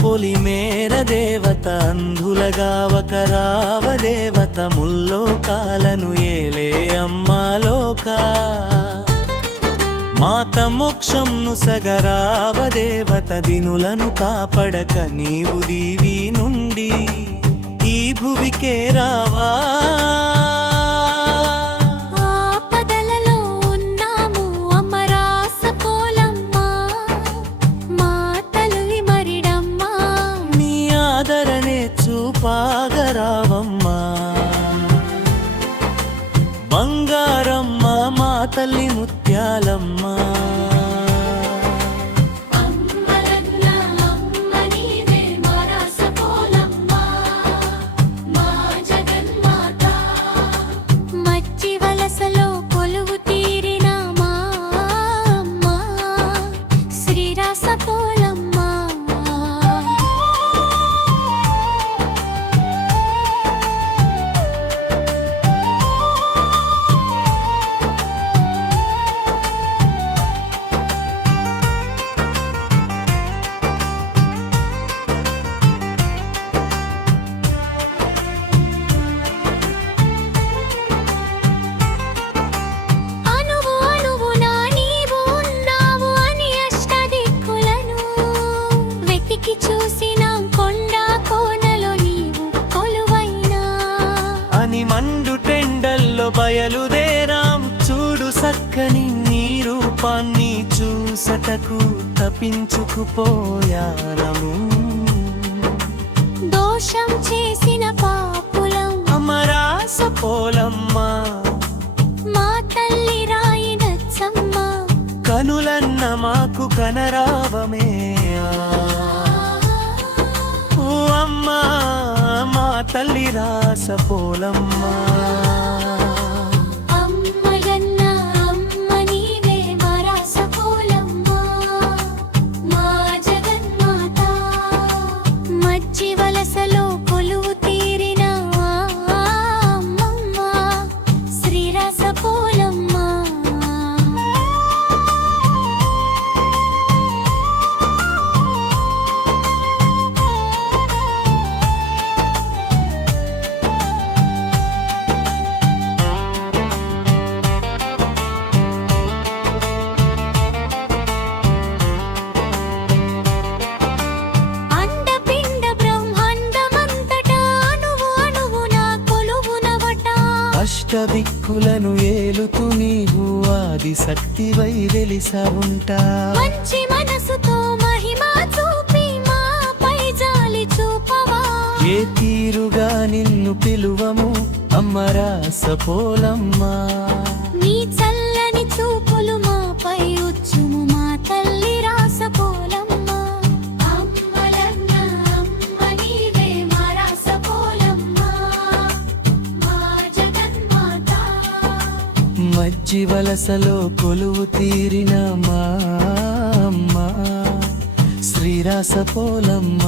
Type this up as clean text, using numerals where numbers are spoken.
పొలిమేర దేవత అంధులగావక రావ దేవత ముల్లోకాలను ఏలే అమ్మాలోక మాత మోక్షంను సగరావ దేవత దినులను కాపడక నీవు దీవి నుండి ఈ భువికే రావా చూపాగరావమ్మా బంగారమ్మ మా తల్లి ముత్యాలమ్మ మండు టెండల్లో బయలుదేరాం చూడు సక్కని నీ రూపాన్ని చూసటకు తపించుకుపోయారము దోషం చేసిన పాపులం అమరాస పోలమ్మ మా తల్లి రాయి నచ్చమ్మ కనులన్న మాకు కనరావమే ఓ అమ్మా మా తల్లి రాస పోలమ్మ అమ్మగన్న అమ్మ నీవే మా రాస పోలమ్మ మా జగన్మాత మజ్జి వలసలో కొలువు తీరిన అమ్మమ్మ శ్రీరాస పోలమ్మ అష్టదిక్కులను ఏలుతూ నీవు ఆది శక్తివై వెలిసావుంటా మంచి మనసుతో మహిమ చూపి మాపై జాలి చూపవా ఏ తీరుగా నిన్ను పిలువము అమ్మరాస పోలమ్మ నీ చల్లని చూపులు మాపై ఉచ్చుము మా తల్లి రాస పోలమ్మ అమ్మలన్న అమ్మ నీవే మా రాస పోలమ్మ మా జగన్మాత మజ్జి వలసలో కొలువు తీరిన మా అమ్మ శ్రీరాస పోలమ్మ